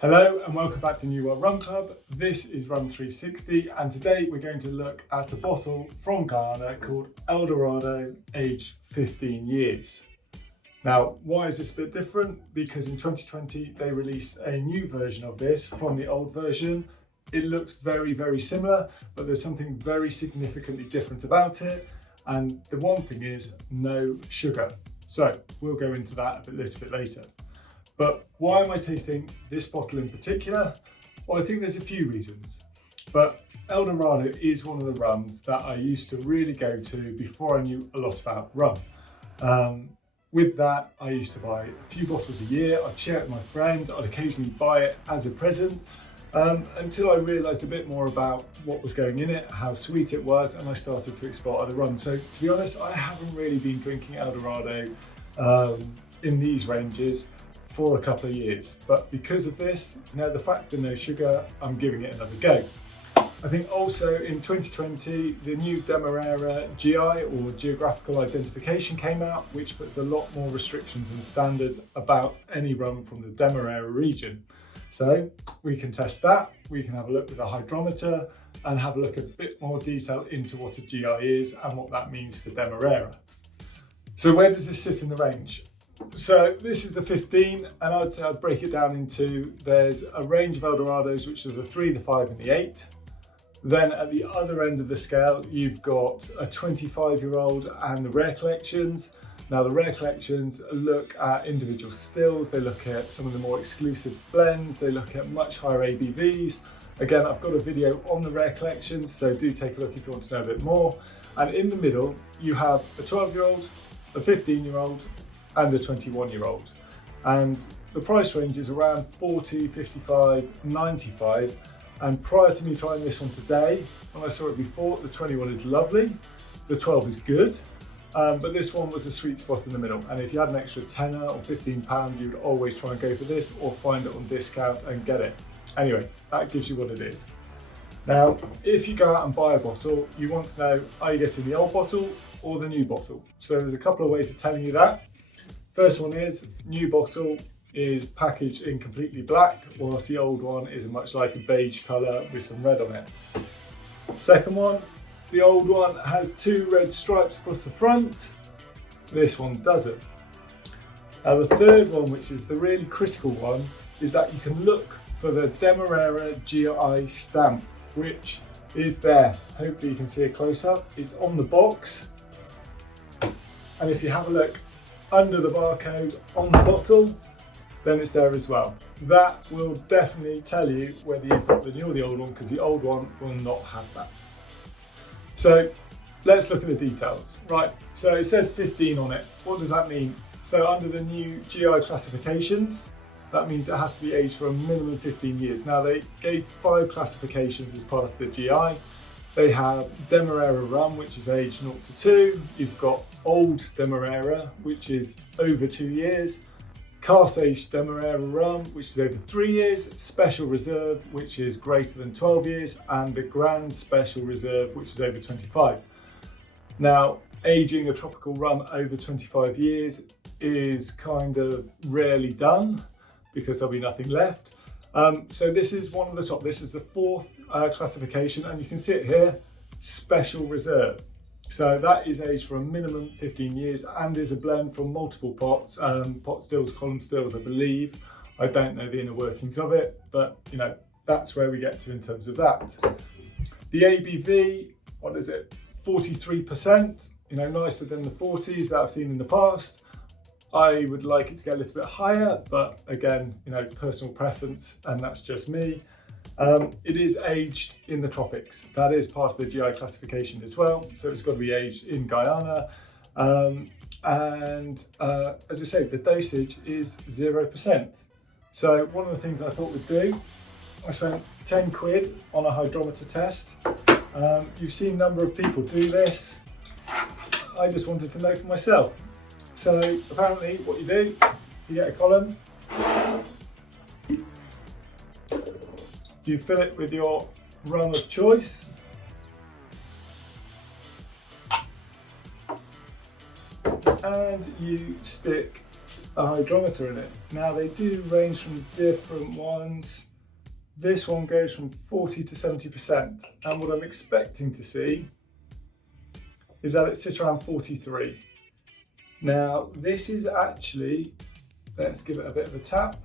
Hello and welcome back to New UK Rum Club. This is Rum 360 and today we're going to look at a bottle from Guyana called Dorado, aged 15 years. Now, why is this a bit different? Because in 2020 they released a new version of this from the old version. It looks very similar, but there's something very significantly different about it. And the one thing is no sugar. So we'll go into that a little bit later. But why am I tasting this bottle in particular? Well, I think there's a few reasons. But Dorado is one of the rums that I used to really go to before I knew a lot about rum. With that, I used to buy a few bottles a year. I'd share it with my friends. I'd occasionally buy it as a present until I realised a bit more about what was going in it, how sweet it was, and I started to explore other rums. So to be honest, I haven't really been drinking Dorado in these ranges for a couple of years, but because of this, the fact that no sugar, I'm giving it another go. I think also in 2020 the new Demeara GI or geographical identification came out, which puts a lot more restrictions and standards about any rum from the Demeara region. So we can test that, we can have a look with a hydrometer and have a look a bit more detail into what a GI is and what that means for Demeara. So where does this sit in the range? So this is the 15, and I'd say I'd break it down into, there's a range of Dorados, which are the 3, the 5 and the 8. Then at the other end of the scale, you've got a 25-year-old and the rare collections. Now the rare collections look at individual stills, they look at some of the more exclusive blends, they look at much higher ABVs. Again, I've got a video on the rare collections, so do take a look if you want to know a bit more. And in the middle, you have a 12-year-old, a 15-year-old, and a 21-year-old. And the price range is around 40, 55, 95. And prior to me trying this one today, when I saw it before, the 21 is lovely, the 12 is good, but this one was a sweet spot in the middle. And if you had an extra tenner or £15, you'd always try and go for this or find it on discount and get it. Anyway, that gives you what it is. Now, if you go out and buy a bottle, you want to know, are you getting the old bottle or the new bottle? So there's a couple of ways of telling you that. First one is, new bottle is packaged in completely black, whilst the old one is a much lighter beige colour with some red on it. Second one, the old one has 2 red stripes across the front, this one doesn't. Now the third one, which is the really critical one, is that you can look for the Demeara GI stamp, which is there. Hopefully you can see it close up. It's on the box, and if you have a look under the barcode on the bottle, then it's there as well. That will definitely tell you whether you've got the new or the old one, because the old one will not have that. So let's look at the details. Right, so it says 15 on it. What does that mean? So under the new GI classifications, that means it has to be aged for a minimum of 15 years. Now they gave 5 classifications as part of the GI. They have Demeara Rum, which is aged 0 to 2. You've got Old Demeara, which is over 2 years. Cask aged Demeara Rum, which is over 3 years. Special Reserve, which is greater than 12 years. And the Grand Special Reserve, which is over 25. Now, aging a tropical rum over 25 years is kind of rarely done because there'll be nothing left. So this is one of the top. This is the 4th classification, and you can see it here, Special Reserve. So that is aged for a minimum 15 years and is a blend from multiple pots, pot stills, column stills, I believe. I don't know the inner workings of it, but that's where we get to in terms of that. The ABV, what is it? 43%, nicer than the 40s that I've seen in the past. I would like it to get a little bit higher, but again, personal preference, and that's just me. It is aged in the tropics. That is part of the GI classification as well. So it's got to be aged in Guyana. As I say, the dosage is 0%. So one of the things I thought we'd do, I spent 10 quid on a hydrometer test. You've seen a number of people do this. I just wanted to know for myself. So apparently what you do, you get a column, you fill it with your rum of choice, and you stick a hydrometer in it. Now they do range from different ones. This one goes from 40 to 70%, and what I'm expecting to see is that it sits around 43. Now this is actually, let's give it a bit of a tap.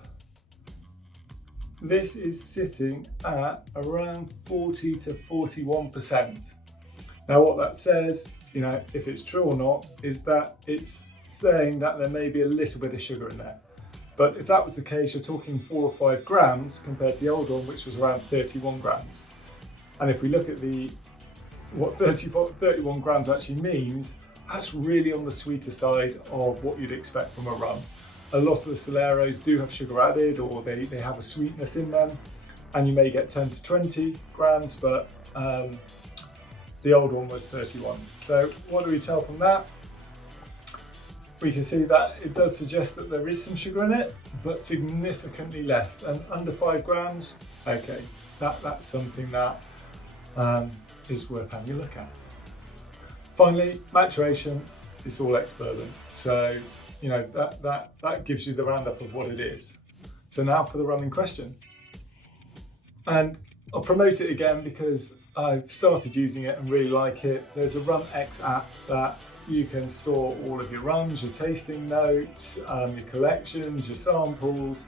This is sitting at around 40 to 41%. Now what that says, you know, if it's true or not, is that it's saying that there may be a little bit of sugar in there. But if that was the case, you're talking 4 or 5 grams compared to the old one, which was around 31 grams. And if we look at what 31 grams actually means, that's really on the sweeter side of what you'd expect from a rum. A lot of the Soleros do have sugar added, or they have a sweetness in them, and you may get 10 to 20 grams, but the old one was 31. So what do we tell from that? We can see that it does suggest that there is some sugar in it, but significantly less, and under 5 grams, okay, that's something that is worth having a look at. Finally, maturation, it's all ex-bourbon. So, you know, that gives you the roundup of what it is. So now for the rum in question. And I'll promote it again because I've started using it and really like it. There's a Rum X app that you can store all of your rums, your tasting notes, your collections, your samples.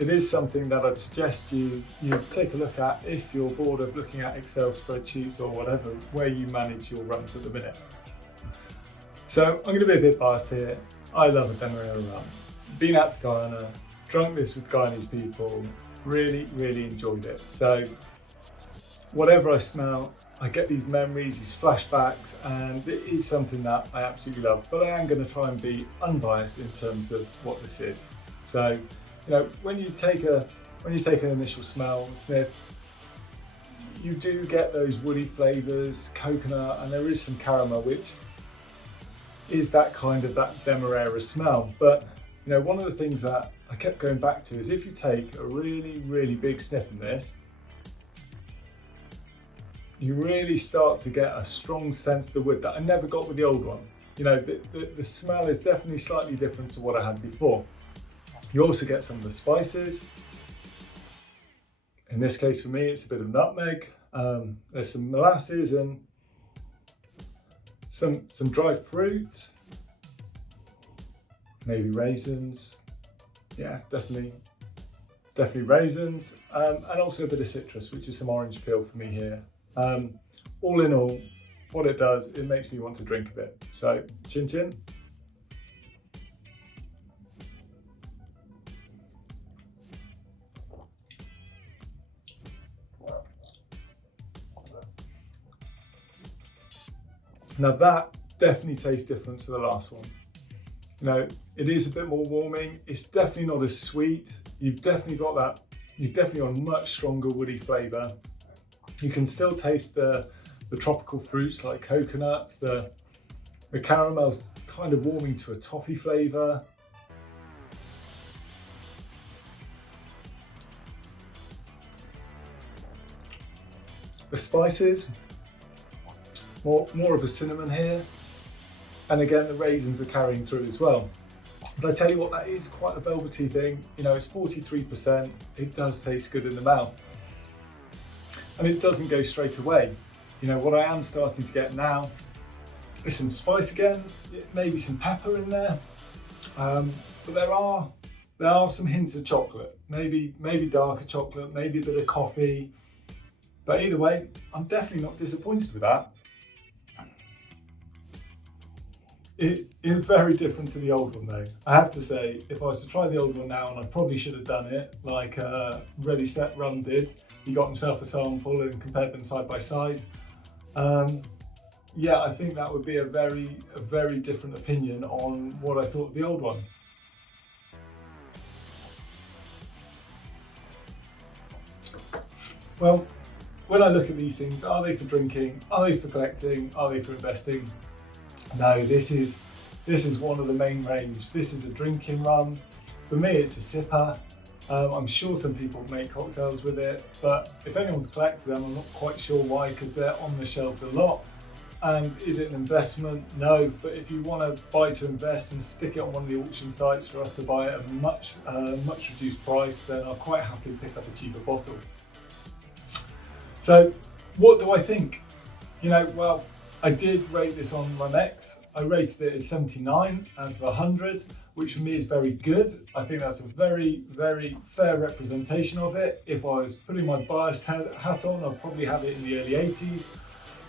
It is something that I'd suggest you take a look at if you're bored of looking at Excel spreadsheets or whatever, where you manage your rums at the minute. So I'm going to be a bit biased here. I love a Demeara rum. Been out to Guyana, drunk this with Guyanese people, really, really enjoyed it. So whatever I smell, I get these memories, these flashbacks, and it is something that I absolutely love. But I am going to try and be unbiased in terms of what this is. So, you know, when you take an initial smell and sniff, you do get those woody flavours, coconut, and there is some caramel, which is that kind of that Demerara smell. But you know, one of the things that I kept going back to is if you take a really, really big sniff in this, you really start to get a strong sense of the wood that I never got with the old one. You know, the smell is definitely slightly different to what I had before. You also get some of the spices. In this case for me, it's a bit of nutmeg. There's some molasses and some dried fruit, maybe raisins. Yeah, definitely raisins, and also a bit of citrus, which is some orange peel for me here. All in all, what it does, it makes me want to drink a bit. So, chin chin. Now that definitely tastes different to the last one. You know, it is a bit more warming. It's definitely not as sweet. You've definitely got a much stronger woody flavour. You can still taste the tropical fruits like coconuts, the caramel's kind of warming to a toffee flavour. The spices, more of a cinnamon here. And again, the raisins are carrying through as well. But I tell you what, that is quite a velvety thing. You know, it's 43%. It does taste good in the mouth. And it doesn't go straight away. You know, what I am starting to get now is some spice again, maybe some pepper in there. But there are some hints of chocolate, maybe darker chocolate, maybe a bit of coffee. But either way, I'm definitely not disappointed with that. It is very different to the old one though. I have to say, if I was to try the old one now, and I probably should have done it like Ready Set Rum did, he got himself a sample and compared them side by side. Yeah, I think that would be a very different opinion on what I thought of the old one. Well, when I look at these things, are they for drinking? Are they for collecting? Are they for investing? No, this is one of the main range. This is a drinking rum. For me, it's a sipper. I'm sure some people make cocktails with it, but if anyone's collected them, I'm not quite sure why, because they're on the shelves a lot. And is it an investment? No, but if you want to buy to invest and stick it on one of the auction sites for us to buy at a much reduced price, then I'll quite happily pick up a cheaper bottle. So what do I think? Well, I did rate this on RunX. I rated it as 79 out of 100, which for me is very good. I think that's a very, very fair representation of it. If I was putting my biased hat on, I'd probably have it in the early 80s.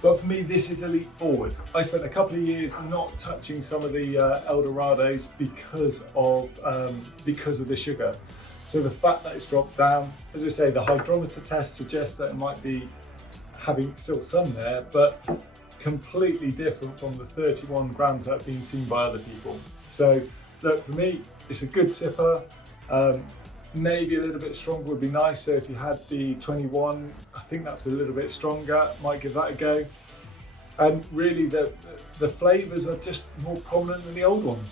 But for me, this is a leap forward. I spent a couple of years not touching some of the Eldorados because of the sugar. So the fact that it's dropped down, as I say, the hydrometer test suggests that it might be having still some there, but completely different from the 31 grams that have been seen by other people. So look, for me, it's a good sipper. Maybe a little bit stronger would be nice. So if you had the 21, I think that's a little bit stronger, might give that a go. And really the flavours are just more prominent than the old one.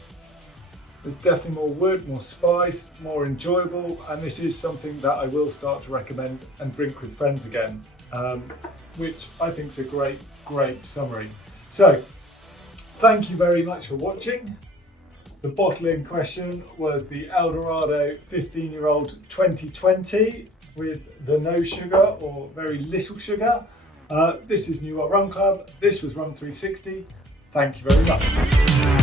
There's definitely more wood, more spice, more enjoyable, and this is something that I will start to recommend and drink with friends again, which I think is a great summary. So thank you very much for watching. The bottle in question was the Eldorado 15-year-old 2020 with the no sugar or very little sugar. This is UK Rum Club. This was Rum 360. Thank you very much.